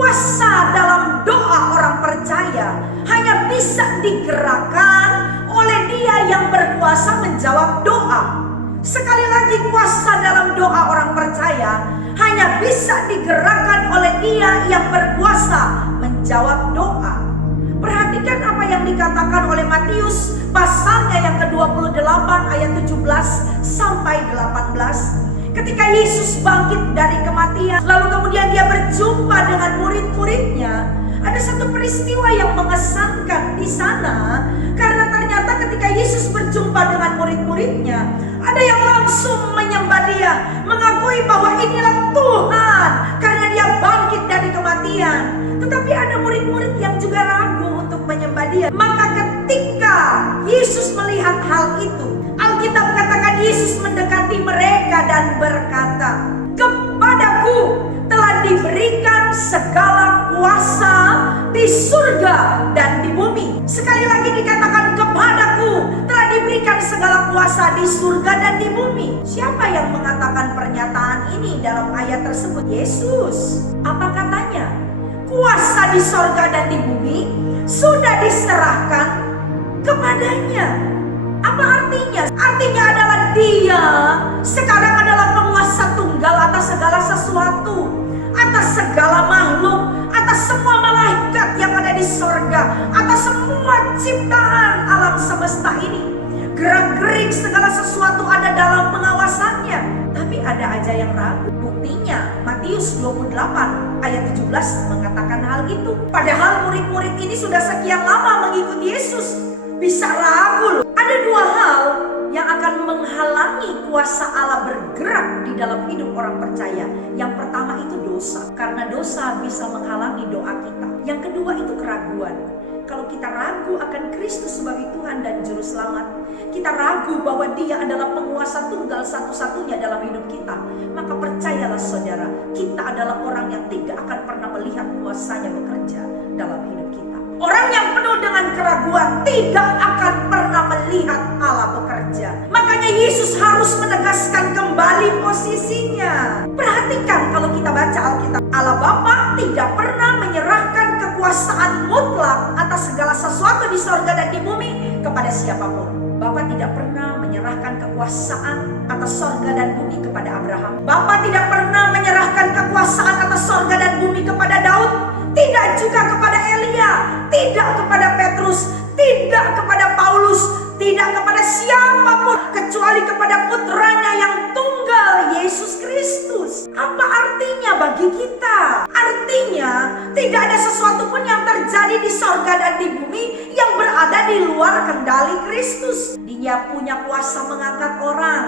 Kuasa dalam doa orang percaya hanya bisa digerakkan oleh Dia yang berkuasa menjawab doa. Sekali lagi, kuasa dalam doa orang percaya hanya bisa digerakkan oleh Dia yang berkuasa menjawab doa. Perhatikan apa yang dikatakan oleh Matius pasalnya yang ke-28 ayat 17 sampai 18. Ketika Yesus bangkit dari kematian, lalu kemudian Dia berjumpa dengan murid-muridnya, ada satu peristiwa yang mengesankan di sana. Karena ternyata ketika Yesus berjumpa dengan murid-muridnya, ada yang langsung menyembah Dia, mengakui bahwa inilah Tuhan karena Dia bangkit dari kematian. Tetapi ada murid-murid yang juga ragu untuk menyembah Dia. Maka ketika Yesus melihat hal itu, Alkitab katakan Yesus mendekati mereka dan berkata, "Kepadaku telah diberikan segala kuasa di surga dan di bumi." Sekali lagi dikatakan, "Kepadaku telah diberikan segala kuasa di surga dan di bumi." Siapa yang mengatakan pernyataan ini dalam ayat tersebut? Yesus. Apa katanya? Kuasa di surga dan di bumi sudah diserahkan kepadanya. Apa artinya? Artinya adalah Dia sekarang adalah penguasa tunggal atas segala sesuatu, atas segala makhluk, atas semua malaikat yang ada di surga, atas semua ciptaan alam semesta ini. Gerak-gerik segala sesuatu ada dalam pengawasannya. Tapi ada aja yang ragu. Buktinya Matius 28 ayat 17 mengatakan hal itu. Padahal murid-murid ini sudah sekian lama mengikuti Yesus. Bisa ragu loh. Ada dua hal yang akan menghalangi kuasa Allah bergerak di dalam hidup orang percaya. Yang pertama itu dosa. Karena dosa bisa menghalangi doa kita. Yang kedua itu keraguan. Kalau kita ragu akan Kristus sebagai Tuhan dan Juru Selamat, kita ragu bahwa Dia adalah penguasa tunggal satu-satunya dalam hidup kita, maka percayalah saudara, kita adalah orang yang tidak akan pernah melihat kuasanya bekerja dalam hidup kita. Orang yang penuh dengan keraguan tidak akan pernah melihat Allah bekerja. Makanya Yesus harus menegaskan kembali posisinya. Perhatikan kalau kita baca Alkitab, Allah Bapa tidak pernah menyerahkan kekuasaan mutlak atas segala sesuatu di surga dan di bumi kepada siapapun. Bapa tidak pernah menyerahkan kekuasaan atas surga dan bumi kepada Abraham. Bapa tidak pernah menyerahkan kekuasaan atas surga dan bumi kepada Daud. Tidak juga kepada Elia, tidak kepada Petrus, tidak kepada Paulus, tidak kepada siapapun kecuali kepada putranya yang tunggal, Yesus Kristus. Apa artinya bagi kita? Artinya tidak ada sesuatu pun yang terjadi di sorga dan di bumi yang berada di luar kendali Kristus. Dia punya kuasa mengangkat orang,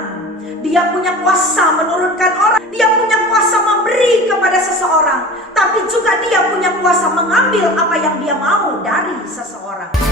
Dia punya kuasa menurunkan orang, Dia punya kuasa memberi kepada seseorang, tapi juga Dia punya kuasa mengambil apa yang Dia mau dari seseorang.